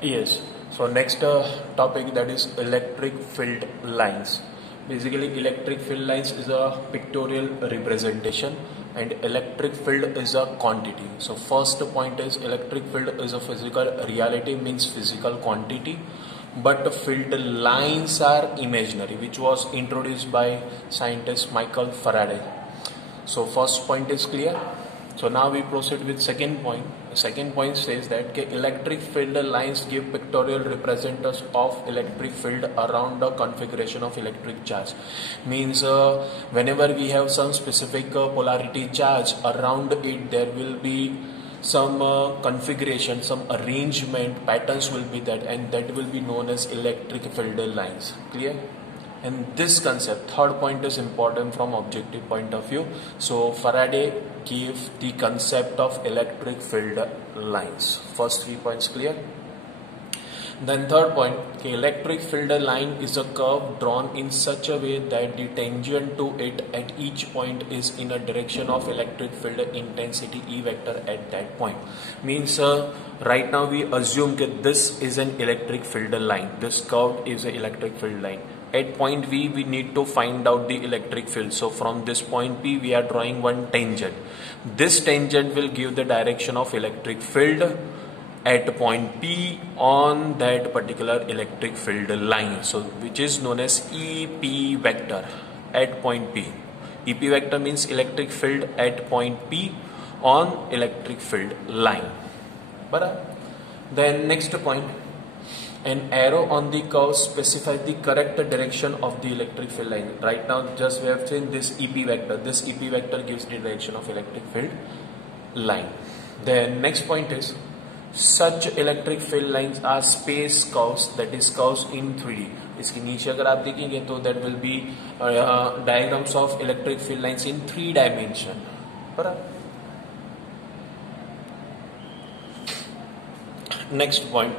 Yes. So next topic, that is electric field lines. Basically, electric field lines is a pictorial representation, and electric field is a quantity. So first point is electric field is a physical reality, means physical quantity, but field lines are imaginary, which was introduced by scientist Michael Faraday. So first point is clear. So now we proceed with second point. Second point says that electric field lines give pictorial representatives of electric field around the configuration of electric charge. Means whenever we have some specific polarity charge around it, there will be some configuration, some arrangement patterns will be that, and that will be known as electric field lines. Clear? And this concept, third point, is important from objective point of view. So Faraday gave the concept of electric field lines. First 3 points clear. Then third point, electric field line is a curve drawn in such a way that the tangent to it at each point is in a direction of electric field intensity E vector at that point. Means right now we assume that this is an electric field line. This curve is an electric field line. At point V, we need to find out the electric field. So from this point P, we are drawing one tangent. This tangent will give the direction of electric field at point P on that particular electric field line. So which is known as EP vector at point P. EP vector means electric field at point P on electric field line. But then next point, an arrow on the curve specifies the correct direction of the electric field line. Right now just we have seen this EP vector. This EP vector gives the direction of electric field line. Then next point is, such electric field lines are space curves, that is curves in 3D. इसके नीचे अगर आप देखेंगे तो that will be diagrams of electric field lines in 3 dimension. Next point,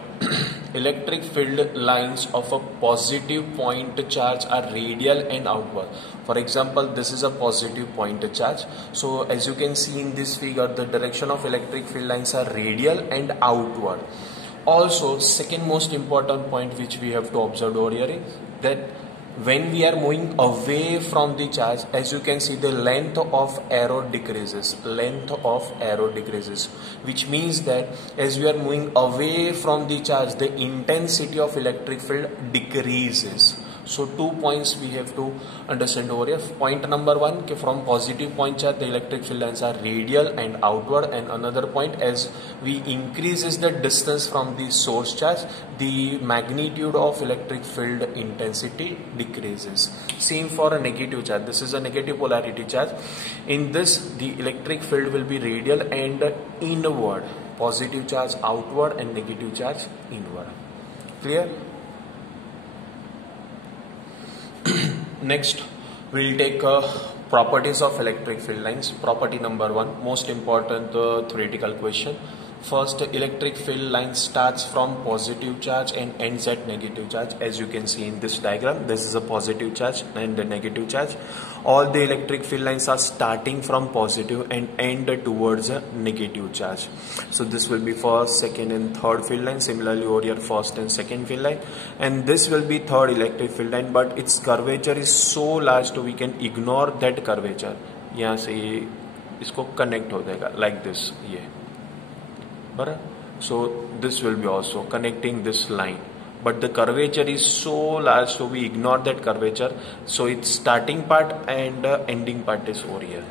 electric field lines of a positive point charge are radial and outward. For example, this is a positive point charge. So as you can see in this figure, the direction of electric field lines are radial and outward. Also, second most important point which we have to observe over here is that when we are moving away from the charge, as you can see, the length of arrow decreases. Length of arrow decreases, which means that as we are moving away from the charge, the intensity of electric field decreases. So 2 points we have to understand over here. Point number 1, from positive point charge the electric field lines are radial and outward, and another point, as we increases the distance from the source charge, the magnitude of electric field intensity decreases. Same for a negative charge. This is a negative polarity charge. In this, the electric field will be radial and inward. Positive charge outward and negative charge inward. Clear? Next, we'll take properties of electric field lines. Property number 1, most important theoretical question. First, electric field line starts from positive charge and ends at negative charge. As you can see in this diagram, this is a positive charge and a negative charge. All the electric field lines are starting from positive and end towards a negative charge. So this will be first, second and third field line. Similarly over here, first and second field line. And this will be third electric field line, but its curvature is so large so we can ignore that curvature. यहाँ से ये इसको connect हो जाएगा like this. ये so this will be also connecting this line, but the curvature is so large so we ignore that curvature. So its starting part and ending part is over here.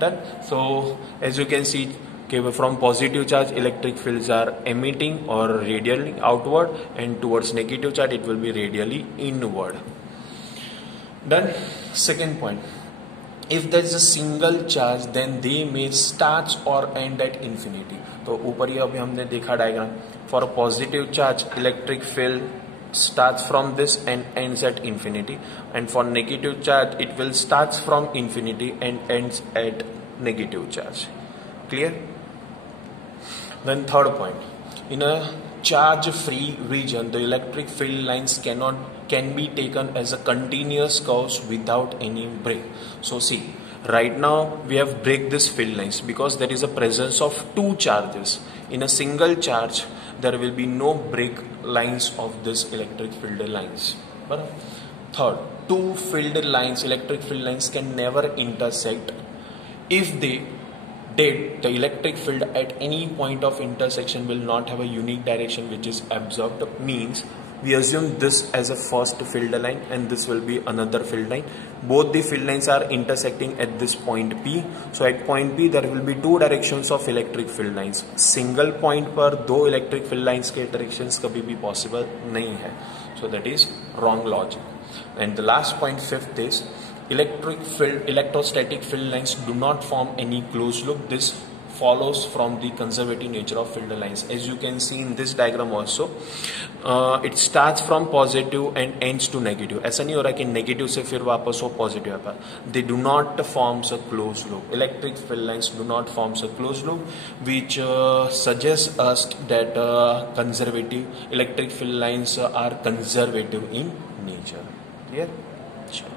Done. So as you can see, from positive charge electric fields are emitting or radially outward, and towards negative charge it will be radially inward. Done. Second point, if there is a single charge then they may start or end at infinity. तो ऊपर ही अभी हमने देखा diagram. For a positive charge electric field starts from this and ends at infinity, and for negative charge it will starts from infinity and ends at negative charge. Clear? Then third point, in a charge free region the electric field lines can be taken as a continuous curves without any break. So see, right now we have break this field lines because there is a presence of two charges. in a single charge there will be no break lines of this electric field lines. Third, two field lines, electric field lines can never intersect. If they did, the electric field at any point of intersection will not have a unique direction which is absorbed. Means we assume this as a first field line and this will be another field line. Both the field lines are intersecting at this point P. So at point P there will be two directions of electric field lines. Single point पर दो electric field lines के directions कभी भी possible नहीं है. So that is wrong logic. And the last point, fifth, is electrostatic field lines do not form any closed loop. This follows from the conservative nature of field lines. As you can see in this diagram also, it starts from positive and ends to negative. ऐसा नहीं हो रहा कि negative से फिर वापस हो positive आता. They do not forms a closed loop. Electric field lines do not forms a closed loop, which suggests us that conservative electric field lines are conservative in nature. Clear? Sure.